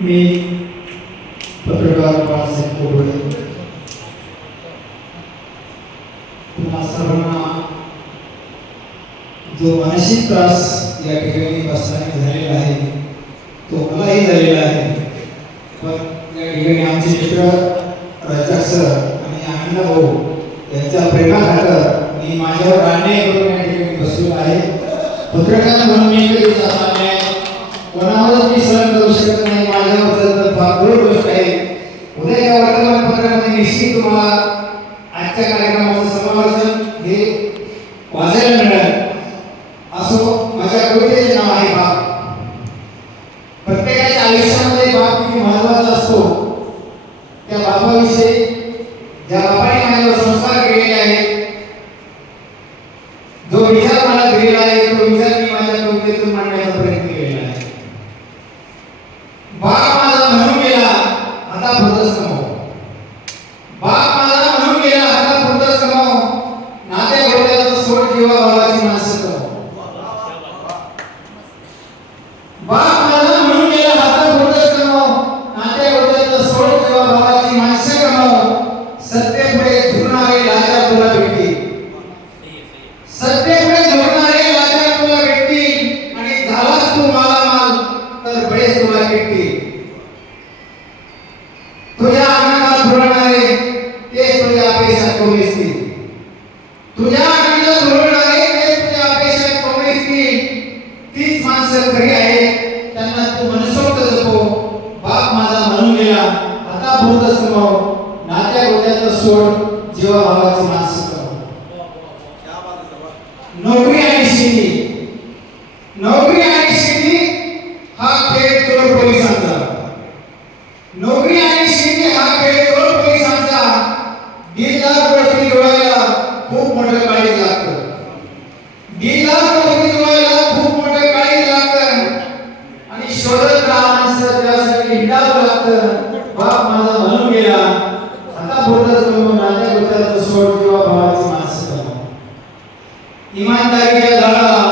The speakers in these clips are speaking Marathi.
मी पत्रकार बाळासाहेब कोबळे तुम्हा सर्वांना जो मानसिक त्रास या ठिकाणी बसताना झालेला आहे तो मलाही झालेला आहे. पण या ठिकाणी आमचे मित्र रजक सर आणि आनंद भाऊ यांच्या प्रेमाघात मी माझ्यावर अन्याय करून या ठिकाणी बसलेलो आहे. पत्रकार म्हणून मी कधी कोणावरच मी सहन करू शकत नाही माझ्यावर जर फार दूर गोष्ट आहे उद्या या कार्यक्रमामध्ये निश्चित तुम्हाला आजच्या कार्यक्रमाचं समालोचन हे वाचायला मिळालं. असो माझ्या कवितेचे नाव आहे बाप. प्रत्येकाच्या आयुष्यामध्ये बाप किती महत्त्वाचा असतो त्या बापाविषयी ज्या बापाने माझ्यावर संस्कार केलेले आहेत जो विचार मला दिलेला आहे तो विचार मी माझ्या कवितेतून मांडण्याचा प्रयत्न केलेला आहे बाप माझा म्हणून गेला आता पुरतच कमाव बाप माझा म्हणून गेला आता पुरतच कमाव नात्या गोट्याचा सोड किंवा भावाची माणसं कमाव बाप माझा म्हणून गेला आता पुरतच कमाव नात्या गोट्याचा सोड किंवा भावाची माणसं कमाव सत्य पुढे झुरणारे लाजा तुला भेटतील सत्तेमुळे झोडणारे राजा तुला भेटतील आणि झालास तू मालामाल तर बळेच तुला भेटतील तुझ्या आनंदात झुरणारे ते तुझ्या अपेक्षा कोमेसतील तुझ्या आनंदात झुरणारे ते तुझ्या अपेक्षा कोमेसतील तीच माणसं खरी आहे त्यांना तू मनसोक्त जपो. बाप माझा म्हणून गेला आता भूत असतो. नात्या गोत्याचं सोड जीवा भावाची त्यासाठी लागतं. बाप माझा म्हणून गेला. आता सोड किंवा भावाची माणसं. इमानदारीच्या झाडाला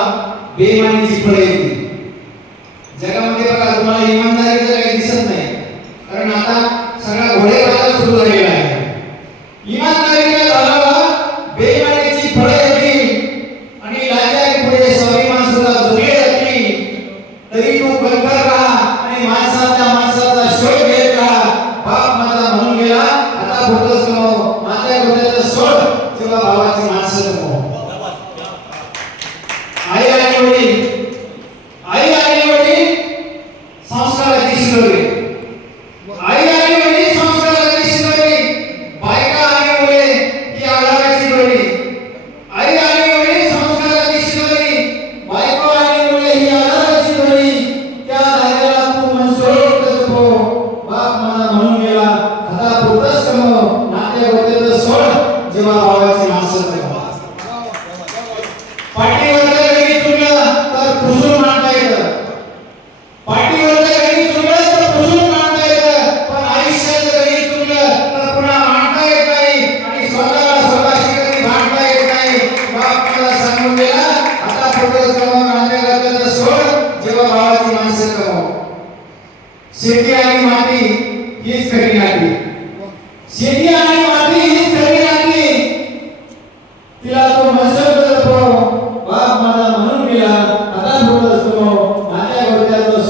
फळे जगामध्ये बघा तुम्हाला इमानदारीचं काही दिसत नाही. कारण आता सगळा घोडेबाजार सुरू झाले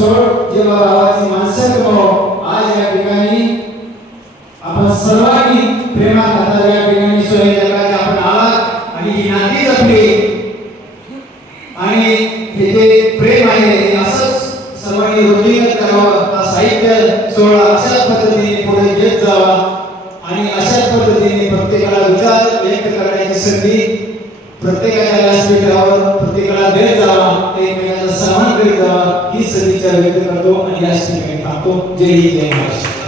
सरळ सोड भावाची माणसं कमव आज या ठिकाणी आपण सर्वांनी प्रेमात आता या ठिकाणी सोय जगाचे आपण आलात आणि ही नाती जपली. आणि हे जे प्रेम आहे असंच सर्वांनी वृद्धिंगत करावं. हा साहित्य सोहळा अशाच पद्धतीने पुढे घेत जावा. आणि अशाच पद्धतीने प्रत्येकाला विचार व्यक्त करण्याची संधी प्रत्येकाच्या व्यासपीठावर प्रत्येकाला देत जावा. ते सन्मान करीत जावा. ही सदिच्छा व्यक्त करतो आणि याच ठिकाणी थांबतो जय हिंद जय महाराष्ट्र